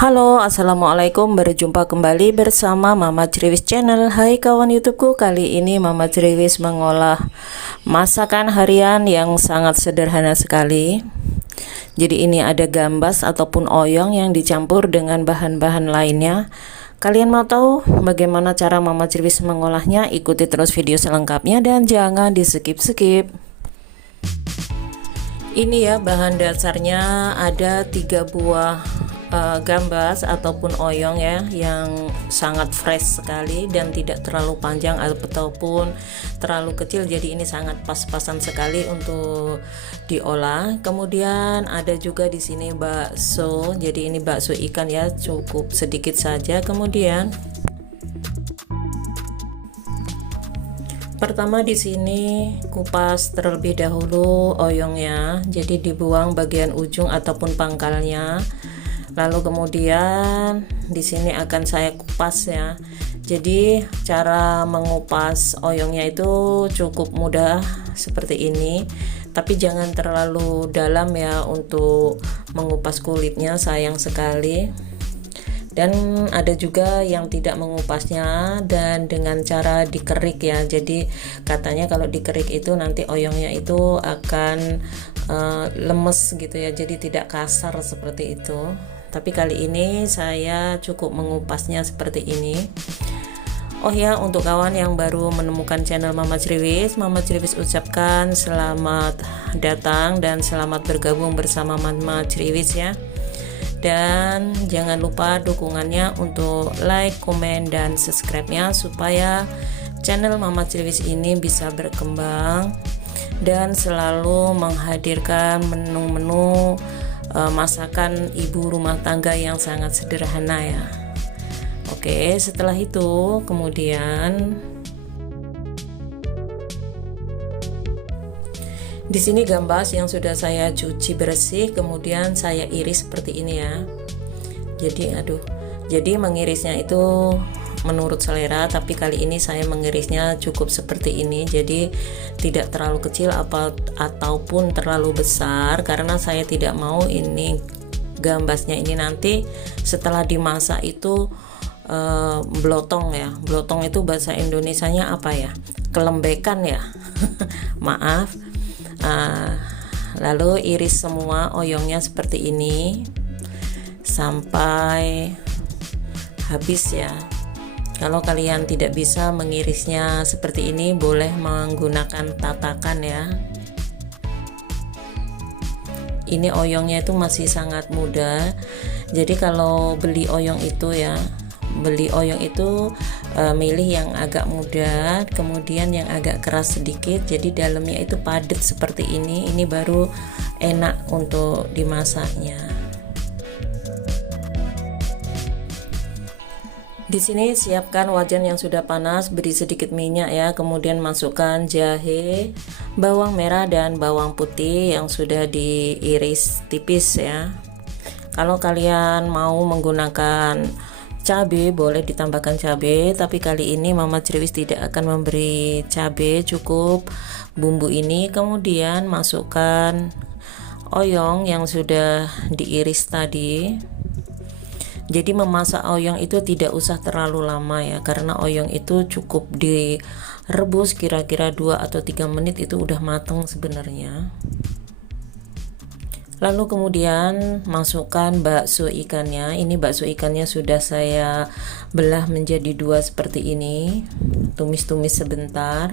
Halo, assalamualaikum. Berjumpa kembali bersama Mama Criwis Channel. Hai kawan YouTubeku, kali ini Mama Criwis mengolah masakan harian yang sangat sederhana sekali. Jadi ini ada gambas ataupun oyong yang dicampur dengan bahan-bahan lainnya. Kalian mau tahu bagaimana cara Mama Criwis mengolahnya? Ikuti terus video selengkapnya dan jangan di skip-skip. Ini ya bahan dasarnya, ada 3 buah gambas ataupun oyong ya, yang sangat fresh sekali dan tidak terlalu panjang ataupun terlalu kecil, jadi ini sangat pas-pasan sekali untuk diolah. Kemudian ada juga di sini bakso, jadi ini bakso ikan ya, cukup sedikit saja. Kemudian pertama di sini kupas terlebih dahulu oyongnya, jadi dibuang bagian ujung ataupun pangkalnya. Lalu kemudian di sini akan saya kupas ya. Jadi cara mengupas oyongnya itu cukup mudah seperti ini, tapi jangan terlalu dalam ya untuk mengupas kulitnya, sayang sekali. Dan ada juga yang tidak mengupasnya dan dengan cara dikerik ya. Jadi katanya kalau dikerik itu nanti oyongnya itu akan lemes gitu ya, jadi tidak kasar seperti itu. Tapi kali ini saya cukup mengupasnya seperti ini. Oh ya, untuk kawan yang baru menemukan channel Mama Criwis ucapkan selamat datang dan selamat bergabung bersama Mama Criwis ya. Dan jangan lupa dukungannya untuk like, komen, dan subscribe-nya supaya channel Mama Criwis ini bisa berkembang dan selalu menghadirkan menu-menu masakan ibu rumah tangga yang sangat sederhana ya. Oke, setelah itu kemudian di sini gambas yang sudah saya cuci bersih, kemudian saya iris seperti ini ya. Jadi mengirisnya itu menurut selera, tapi kali ini saya mengirisnya cukup seperti ini, jadi tidak terlalu kecil ataupun terlalu besar, karena saya tidak mau ini gambasnya ini nanti setelah dimasak itu blotong ya. Blotong itu bahasa Indonesianya apa ya? Kelembekan ya. Maaf. Lalu iris semua oyongnya seperti ini sampai habis ya. Kalau kalian tidak bisa mengirisnya seperti ini, boleh menggunakan tatakan ya. Ini oyongnya itu masih sangat muda. Jadi kalau beli oyong itu milih yang agak muda, kemudian yang agak keras sedikit. Jadi dalamnya itu padat seperti ini. Ini baru enak untuk dimasaknya. Di sini siapkan wajan yang sudah panas, beri sedikit minyak ya, kemudian masukkan jahe, bawang merah dan bawang putih yang sudah diiris tipis ya. Kalau kalian mau menggunakan cabai boleh ditambahkan cabai, tapi kali ini Mama Criwis tidak akan memberi cabai, cukup bumbu ini. Kemudian masukkan oyong yang sudah diiris tadi. Jadi memasak oyong itu tidak usah terlalu lama ya, karena oyong itu cukup direbus kira-kira 2 atau 3 menit itu udah matang sebenarnya. Lalu kemudian masukkan bakso ikannya. Ini bakso ikannya sudah saya belah menjadi 2 seperti ini. Tumis-tumis sebentar.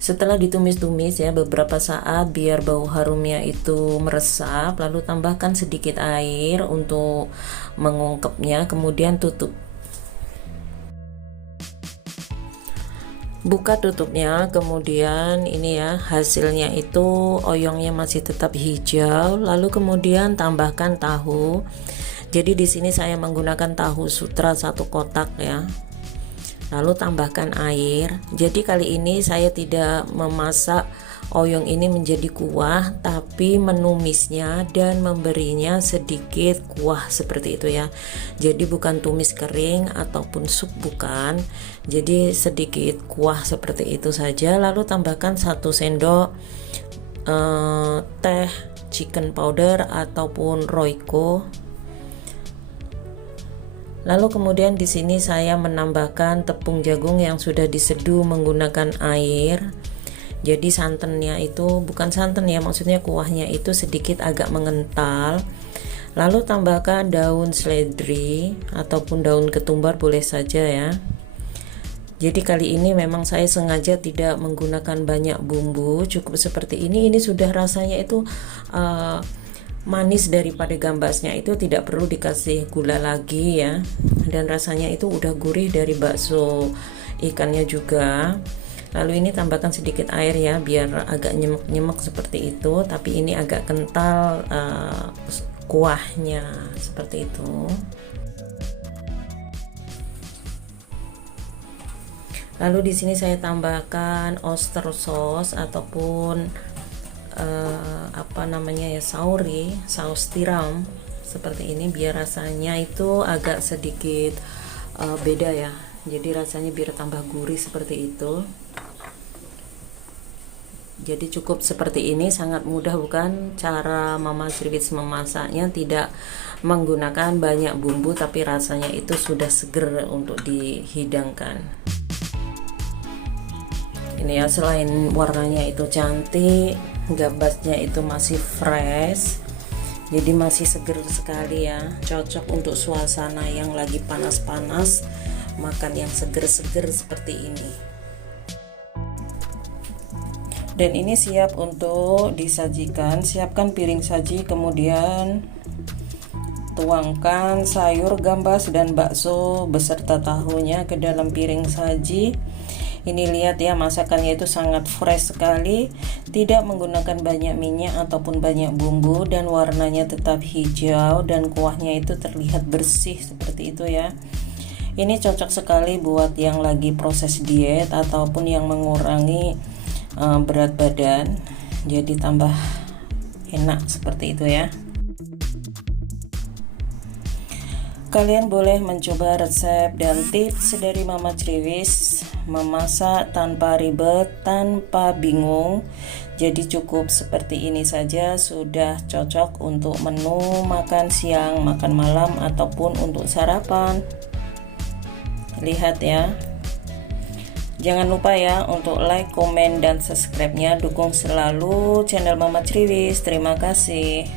Setelah ditumis-tumis ya beberapa saat biar bau harumnya itu meresap, lalu tambahkan sedikit air untuk mengungkepnya, kemudian tutup. Buka tutupnya, kemudian ini ya hasilnya itu oyongnya masih tetap hijau. Lalu kemudian tambahkan tahu. Jadi di sini saya menggunakan tahu sutra 1 kotak ya. Lalu tambahkan air. Jadi kali ini saya tidak memasak oyong ini menjadi kuah, tapi menumisnya dan memberinya sedikit kuah seperti itu ya. Jadi bukan tumis kering ataupun sup, bukan. Jadi sedikit kuah seperti itu saja. Lalu tambahkan 1 sendok teh chicken powder ataupun Royco. Lalu kemudian di sini saya menambahkan tepung jagung yang sudah diseduh menggunakan air. Jadi santannya itu bukan santan ya, maksudnya kuahnya itu sedikit agak mengental. Lalu tambahkan daun seledri ataupun daun ketumbar boleh saja ya. Jadi kali ini memang saya sengaja tidak menggunakan banyak bumbu, cukup seperti ini. Ini sudah rasanya itu manis daripada gambasnya, itu tidak perlu dikasih gula lagi ya, dan rasanya itu udah gurih dari bakso ikannya juga. Lalu ini tambahkan sedikit air ya, biar agak nyemek-nyemek seperti itu, tapi ini agak kental kuahnya seperti itu. Lalu di sini saya tambahkan oyster sauce ataupun sauri, saus tiram seperti ini, biar rasanya itu agak sedikit beda ya. Jadi rasanya biar tambah gurih seperti itu. Jadi cukup seperti ini, sangat mudah bukan cara Mama Sriwis memasaknya, tidak menggunakan banyak bumbu tapi rasanya itu sudah seger untuk dihidangkan. Ini ya, selain warnanya itu cantik, gambasnya itu masih fresh, jadi masih seger sekali ya, cocok untuk suasana yang lagi panas-panas, makan yang seger-seger seperti ini. Dan ini siap untuk disajikan. Siapkan piring saji, kemudian tuangkan sayur gambas dan bakso beserta tahunya ke dalam piring saji. Ini lihat ya, masakannya itu sangat fresh sekali, tidak menggunakan banyak minyak ataupun banyak bumbu, dan warnanya tetap hijau dan kuahnya itu terlihat bersih seperti itu ya. Ini cocok sekali buat yang lagi proses diet ataupun yang mengurangi berat badan, jadi tambah enak seperti itu ya. Kalian boleh mencoba resep dan tips dari Mama Sriwis memasak tanpa ribet, tanpa bingung. Jadi cukup seperti ini saja sudah cocok untuk menu makan siang, makan malam ataupun untuk sarapan. Lihat ya. Jangan lupa ya untuk like, komen, dan subscribe-nya. Dukung selalu channel Mama Sriwis. Terima kasih.